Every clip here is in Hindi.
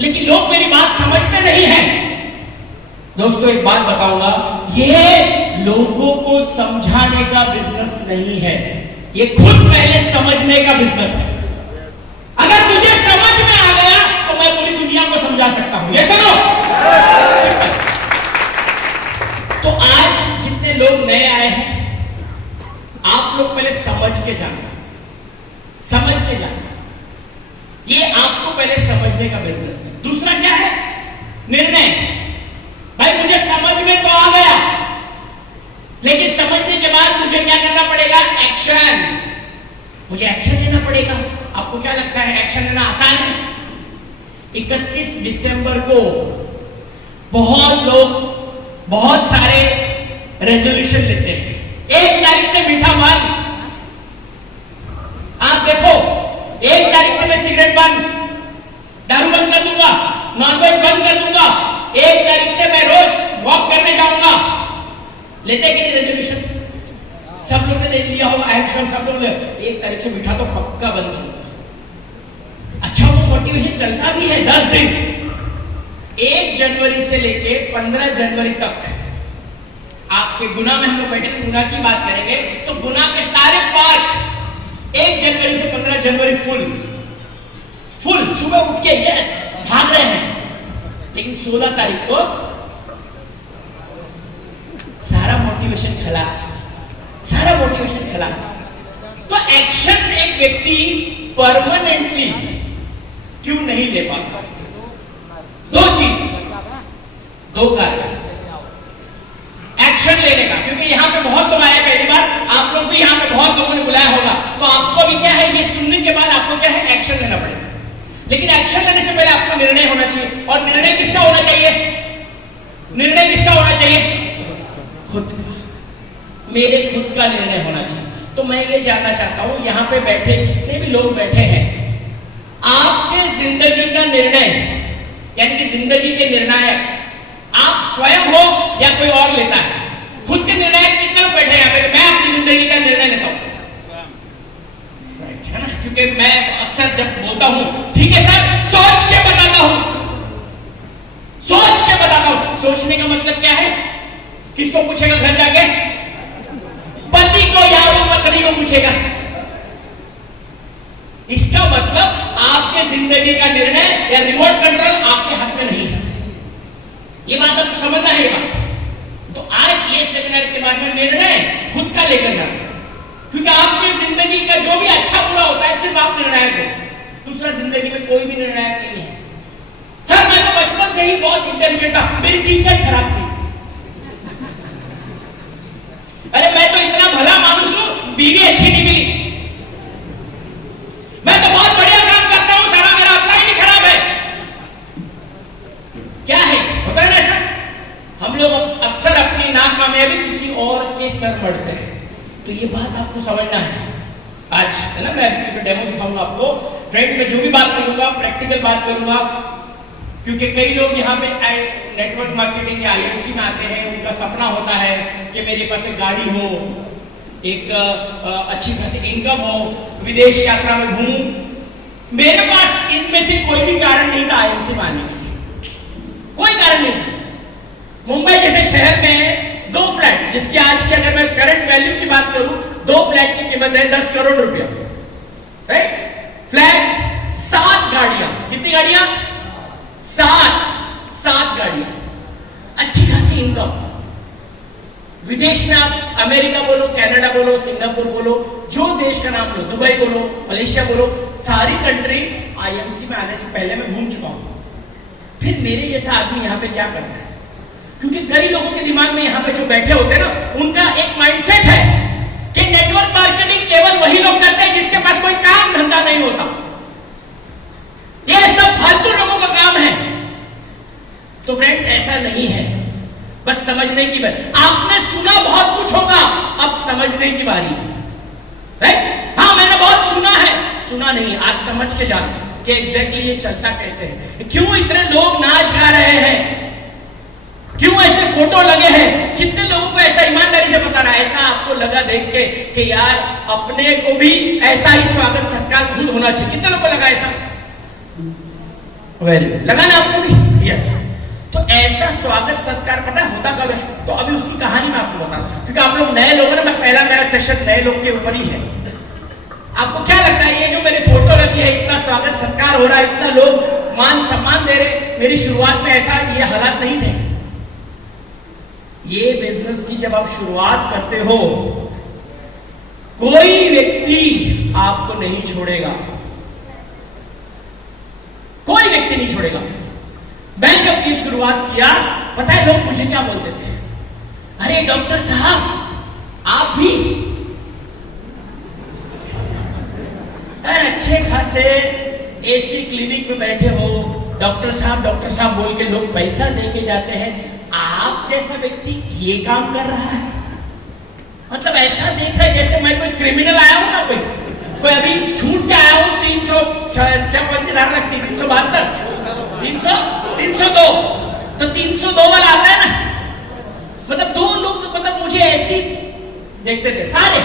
लेकिन लोग मेरी बात समझते नहीं हैं। दोस्तों एक बात बताऊंगा, ये लोगों को समझाने का बिजनेस नहीं है, ये खुद पहले समझने का बिजनेस है। अगर तुझे समझ में आ गया तो मैं पूरी दुनिया को समझा सकता हूं। ये सुनो, तो आज जितने लोग नए आए हैं, आप लोग पहले समझ के जाना, समझ के जाना। ये आपको पहले समझने का बिजनेस है। दूसरा क्या है? निर्णय। भाई मुझे समझ में तो आ गया, लेकिन समझने के बाद मुझे क्या करना पड़ेगा? एक्शन। मुझे एक्शन लेना पड़ेगा। आपको क्या लगता है एक्शन लेना आसान है? 31 दिसंबर को बहुत लोग बहुत सारे रेजोल्यूशन लेते हैं। 1 तारीख से मीठा बंद। आप देखो, 1 तारीख से मैं सिगरेट बंद, दारू बंद कर दूंगा, नॉनवेज बंद कर दूंगा, 1 तारीख से मैं रोज वॉक करने जाऊंगा। लेते कि नहीं रेजोल्यूशन? सब लोगों ने ले लिया हो, आई एम श्योर सब लोग 1 तारीख से मीठा तो पक्का बंद करूंगा। अच्छा वो मोटिवेशन चलता भी है 10 दिन। 1 जनवरी से लेके 15 जनवरी तक आपके गुना में हम लोग बैठे गुना की बात करेंगे, तो गुना के सारे पार्क 1 जनवरी से 15 जनवरी फुल सुबह उठ के यस भाग रहे हैं। लेकिन 16 तारीख को सारा मोटिवेशन खलास, सारा मोटिवेशन खलास। तो एक्शन एक व्यक्ति परमानेंटली क्यों नहीं ले पाता? 2 चीज, 2 कार्य एक्शन लेने का। क्योंकि यहां पे बहुत लोग आए पहली बार, आप लोग भी यहां पे बहुत लोगों ने बुलाया होगा, तो आपको भी क्या है, ये सुनने के बाद आपको क्या है, एक्शन लेना पड़ेगा। लेकिन एक्शन लेने से पहले आपको निर्णय होना चाहिए। और निर्णय किसका होना चाहिए? निर्णय किसका होना चाहिए? खुद का। मेरे खुद का निर्णय होना चाहिए। तो मैं ये जानना चाहता हूं, यहां पे बैठे जितने भी लोग बैठे हैं, आपके जिंदगी का निर्णय यानी कि जिंदगी के निर्णायक आप स्वयं हो या कोई और लेता है? खुद के निर्णायक कितने लोग बैठे हैं यहां पे? मैं अपनी जिंदगी का निर्णय लेता हूं, राइट है ना? क्योंकि मैं अक्सर जब बोलता हूं, ठीक है सर, सोच के बताता हूं, सोच के बताता हूं। सोचने का मतलब क्या है? किसको पूछेगा घर जाके? पति को या पत्नी को पूछेगा। इसका मतलब आपके जिंदगी का निर्णय या रिमोट कंट्रोल आपके हाथ में नहीं है। ये बात आपको समझना है। ये बात तो आज ये सेमिनार के बारे में निर्णय खुद का लेकर जाना, क्योंकि आपकी जिंदगी का जो भी अच्छा बुरा होता है सिर्फ आप निर्णायक हो, दूसरा जिंदगी में कोई भी निर्णायक नहीं है। सर मैं तो बचपन से ही बहुत इंटेलिजेंट था, मेरी टीचर खराब थी। अरे मैं तो इतना भला मानुस हूं, बीवी अच्छी नहीं मिली। मैं तो बहुत बढ़िया काम करता हूं, सारा मेरा अप्लाई भी खराब है। क्या है? होता है ना ऐसा? हम लोग अक्सर अपनी नाकामयाबी किसी और के सर मढ़ते हैं। तो ये बात आपको समझना है। आज है ना, मैं अभी डेमो दिखाऊंगा आपको। फ्रेंड मैं जो भी बात करूंगा प्रैक्टिकल बात करूंगा, क्योंकि कई लोग यहाँ पे नेटवर्क मार्केटिंग या आईएमसी में आते हैं, उनका सपना होता है कि मेरे पास एक गाड़ी हो, एक अच्छी खासी इनकम हो, विदेश यात्रा में घूमूं। मेरे पास इनमें से कोई भी कारण नहीं था आईएमसी में आने के लिए, कोई कारण नहीं था। मुंबई जैसे शहर में 2 फ्लैट, जिसकी आज की अगर मैं करंट वैल्यू की बात करूं, 2 फ्लैट की कीमत है 10 करोड़ रुपया, राइट? फ्लैट, 7 गाड़ियां। कितनी गाड़ियां? 7 गाड़ियां, अच्छी खासी इनकम। विदेश में आप अमेरिका बोलो, कनाडा बोलो, सिंगापुर बोलो, जो देश का नाम लो, दुबई बोलो, मलेशिया बोलो, सारी कंट्री आईएमसी में आने से पहले मैं घूम चुका हूं। फिर मेरे जैसा आदमी यहाँ पे क्या कर रहा है? क्योंकि कई लोगों के दिमाग में यहाँ पे जो बैठे होते हैं ना, उनका एक माइंडसेट है कि नेटवर्क मार्केटिंग केवल वही लोग करते हैं जिसके पास कोई काम धंधा नहीं होता। ये सब फालतू लोगों का काम है। तो फ्रेंड ऐसा नहीं है, बस समझने की बात। आपने सुना बहुत कुछ होगा, अब समझने की बारी है, राइट? हाँ मैंने बहुत सुना है, सुना नहीं, आज समझ के जाना कि एग्जैक्टली ये चलता कैसे है, क्यों इतने लोग नाच गा रहे हैं, क्यों ऐसे फोटो लगे हैं, कितने लोगों को ऐसा ईमानदारी से बता रहा है। ऐसा आपको लगा देख के कि यार अपने को भी ऐसा ही स्वागत सत्कार खुद होना चाहिए? कितने लोगों को लगा ऐसा? वेरी गुड, लगा ना आपको भी? यस। तो ऐसा स्वागत सत्कार पता है होता कब है? तो अभी उसकी कहानी मैं आपको बताऊं, क्योंकि आप लोग नए लोग हैं ना, मैं पहला मेरा सेशन नए लोग के ऊपर ही है। आपको क्या लगता है ये जो मेरी फोटो लगी है, इतना स्वागत सत्कार हो रहा है, इतना लोग मान सम्मान दे रहे, मेरी शुरुआत में ऐसा ये हालात नहीं थे। ये बिजनेस की जब आप शुरुआत करते हो, कोई व्यक्ति आपको नहीं छोड़ेगा, कोई व्यक्ति नहीं छोड़ेगा। मैं जब ये शुरुआत किया, पता है लोग मुझे क्या बोलते थे? अरे डॉक्टर साहब आप भी अरे अच्छे खासे एसी क्लिनिक में बैठे हो, डॉक्टर साहब बोल के लोग पैसा देके जाते हैं, आप जैसा व्यक्ति ये काम कर रहा है। मतलब ऐसा देख रहा है जैसे मैं कोई क्रिमिनल आया हूं ना, कोई अभी छूट के आया हूं। 300 क्या कौन सी धारा लगती है? 372 302 तो 302 वाला आता है ना। मतलब दो लोग मतलब मुझे ऐसी देखते थे सारे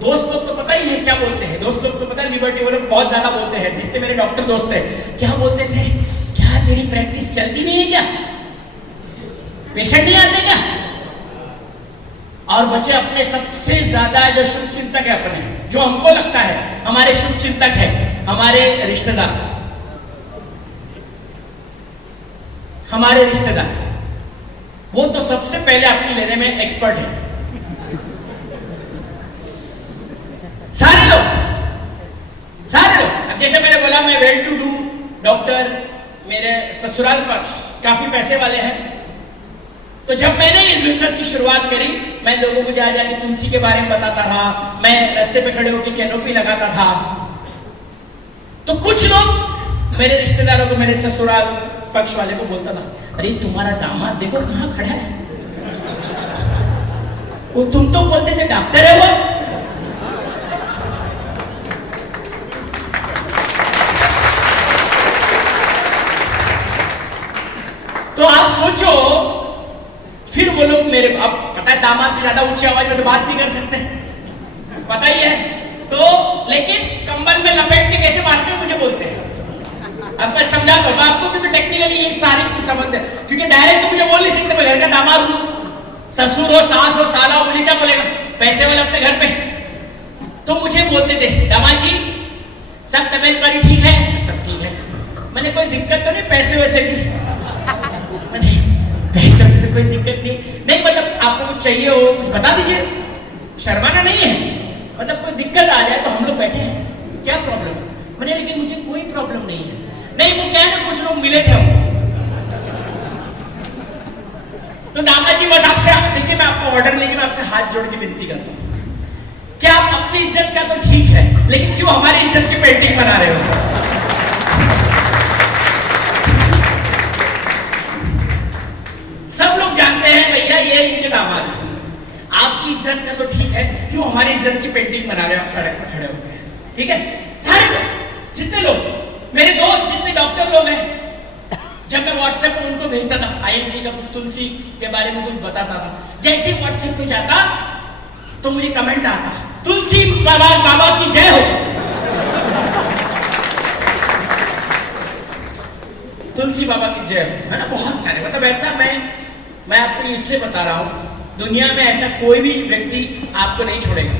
दोस्त लोग। तो पता ही है क्या बोलते हैं दोस्त लोग, तो पता है लिबर्टी वाले बहुत ज्यादा बोलते हैं। जितने मेरे डॉक्टर दोस्त हैं क्या बोलते थे, क्या तेरी प्रैक्टिस चलती नहीं है क्या? पेशेंट नहीं आते क्या? और बचे अपने सबसे ज्यादा जो शुभ चिंतक है, अपने जो हमको लगता है हमारे शुभ चिंतक है, हमारे रिश्तेदार, हमारे रिश्तेदार, वो तो सबसे पहले आपकी लेने में एक्सपर्ट है। सारे लोग। अब जैसे मैंने बोला मैं वेल टू डू डॉक्टर, मेरे ससुराल पक्ष काफी पैसे वाले हैं। तो जब मैंने इस बिजनेस की शुरुआत करी, मैं लोगों को जा जाके तुलसी के बारे में बताता था, मैं रास्ते पे खड़े होकर कैनोपी लगाता था। तो कुछ लोग मेरे रिश्तेदारों को, मेरे ससुराल पक्ष वाले को बोलता था, अरे तुम्हारा दामाद देखो कहां खड़ा है, वो तुम तो बोलते थे डॉक्टर है वो। तो आप सोचो, फिर वो लोग मेरे, अब पता है दामाद से ज्यादा ऊंची आवाज में तो बात नहीं कर सकते, पता ही है। तो लेकिन कंबल में लपेट के कैसे मारते हो मुझे बोलते हैं। अब मैं समझाता हूं आपको, क्योंकि टेक्निकली ये सारी कुछ संबंध है, क्योंकि डायरेक्ट तो मुझे बोल नहीं सकते, मैं घर का दामाद हूं, ससुर हो, सास हो, साला हो, मुझे क्या बोलेगा? पैसे वाले अपने घर पे। तो मुझे बोलते थे, दामाद जी सब तबीयत पानी ठीक है? सब ठीक है। मैंने कोई दिक्कत तो नहीं पैसे वैसे की? मैंने पैसे में तो कोई दिक्कत नहीं, मतलब आपको कुछ चाहिए हो कुछ बता दीजिए, शर्माना नहीं है। मतलब कोई दिक्कत आ जाए तो हम लोग बैठे हैं, क्या प्रॉब्लम है? मैंने लेकिन मुझे कोई प्रॉब्लम नहीं है। नहीं वो क्या है ना, कुछ लोग मिले थे हमको, तो दामाद जी बस आपसे देखिए, मैं आपको ऑर्डर लेके मैं आपसे हाथ जोड़ के विनती करता हूं, क्या आप अपनी इज्जत का तो ठीक है, लेकिन क्यों हमारी इज्जत की पेंटिंग बना रहे हो? सब लोग जानते हैं भैया ये इनके दामाद है, आपकी इज्जत का तो ठीक है, क्यों हमारी इज्जत की पेंटिंग बना रहे हो आप सड़क पर खड़े होकर? ठीक है, सारे लोग, जितने लोग मेरे दोस्त, जितने डॉक्टर लोग हैं, जब मैं व्हाट्सएप पे उनको भेजता था आईएमसी का कुछ, तुलसी के बारे में कुछ बताता था, जैसे व्हाट्सएप पे जाता तो मुझे कमेंट आता, तुलसी बाबा की जय हो, तुलसी बाबा की जय हो, है ना? बहुत सारे, मतलब ऐसा मैं आपको इसलिए बता रहा हूं, दुनिया में ऐसा कोई भी व्यक्ति आपको नहीं छोड़ेगा।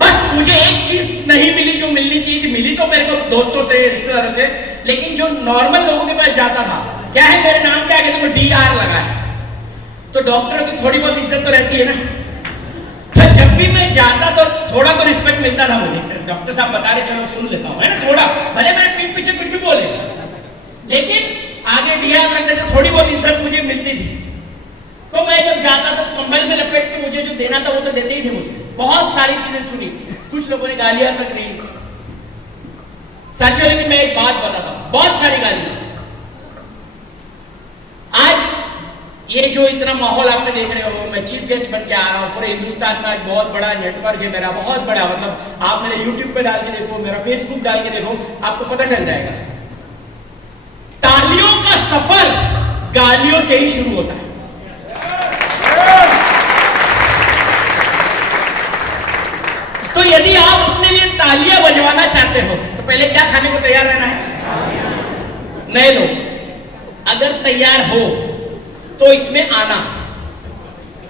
बस मुझे एक चीज नहीं मिली जो मिलनी चाहिए थी, मिली तो मेरे को दोस्तों से, रिश्तेदारों से, लेकिन जो नॉर्मल लोगों के पास जाता था, क्या है मेरे नाम क्या है, तो DR लगा है, तो डॉक्टरों की थोड़ी बहुत इज्जत तो रहती है ना। तो जब भी मैं जाता तो थोड़ा तो रिस्पेक्ट मिलता था मुझे, डॉक्टर साहब बता रहे चलो सुन लेता हूँ, है ना? थोड़ा भले मेरे पीठ पीछे कुछ भी बोले, लेकिन आगे DR लगने से थोड़ी बहुत इज्जत मुझे मिलती थी। तो मैं जब जाता था तो कंबल में लपेट के मुझे जो देना था वो तो देते ही थे मुझे। बहुत सारी चीजें सुनी, कुछ लोगों ने गालियां तक दी साथियों, लेकिन मैं एक बात बताता हूं, बहुत सारी गालियां। आज ये जो इतना माहौल आपने देख रहे हो, मैं चीफ गेस्ट बन के आ रहा हूं, पूरे हिंदुस्तान में एक बहुत बड़ा नेटवर्क है मेरा, बहुत बड़ा, मतलब आप मेरे यूट्यूब पे डाल के देखो, मेरा फेसबुक डाल के देखो, आपको पता चल जाएगा। तालियों का सफर गालियों से ही शुरू होता है। तो यदि आप अपने लिए तालियां बजवाना चाहते हो तो पहले क्या खाने को तैयार रहना है? नए लोग अगर तैयार हो तो इसमें आना,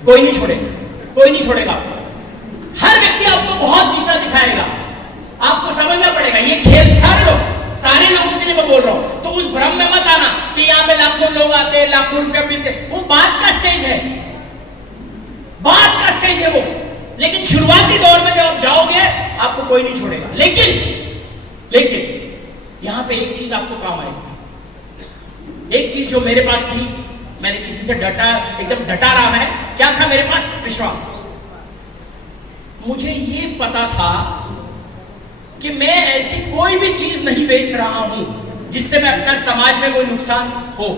कोई नहीं छोड़ेगा, कोई नहीं छोड़ेगा। हर व्यक्ति आपको बहुत नीचा दिखाएगा, आपको समझना पड़ेगा ये खेल सारे लोगों के लिए मैं बोल रहा हूं। तो उस भ्रम में मत आना कि यहाँ पे लाखों लोग आते हैं, लाखों रुपया पीते, वो बात का स्टेज है, बात का स्टेज है वो। लेकिन शुरुआती दौर में जब आप जाओगे आपको कोई नहीं छोड़ेगा। लेकिन यहां पे एक चीज आपको काम आएगी, एक चीज जो मेरे पास थी, मैंने किसी से एकदम डटा रहा मैं, क्या था मेरे पास? विश्वास। मुझे ये पता था कि मैं ऐसी कोई भी चीज नहीं बेच रहा हूं जिससे मैं अपना समाज में कोई नुकसान हो।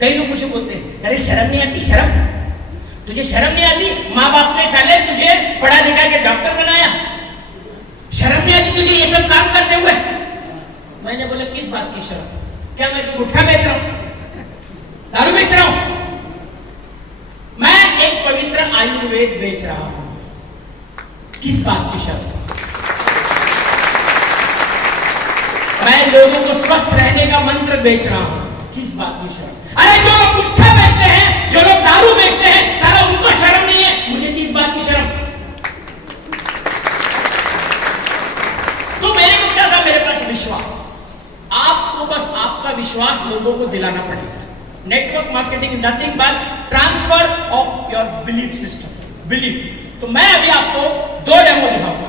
कई लोग मुझे बोलते हैं अरे शर्म नहीं आती, तुझे शर्म नहीं आती? माँ बाप ने साले तुझे पढ़ा लिखा के डॉक्टर बनाया, शर्म नहीं आती तुझे ये सब काम करते हुए? मैंने बोला किस बात की शर्म? क्या मैं गुटखा बेच रहा हूं, दारू बेच रहा हूं? मैं एक पवित्र आयुर्वेद बेच रहा हूं, किस बात की शर्म? मैं लोगों को स्वस्थ रहने का मंत्र बेच रहा हूं, किस बात की शर्म? अरे जो लोग गुटखा बेचते हैं, जो लोग दारू बेचते हैं, सारा उनको शर्म नहीं है, मुझे किस बात की शर्म? तो मेरे को क्या था? मेरे पास विश्वास। आपको बस आपका विश्वास लोगों को दिलाना पड़ेगा। Network marketing nothing but transfer of your belief system, belief. तो मैं अभी आपको 2 डेमो दिखाऊंगा।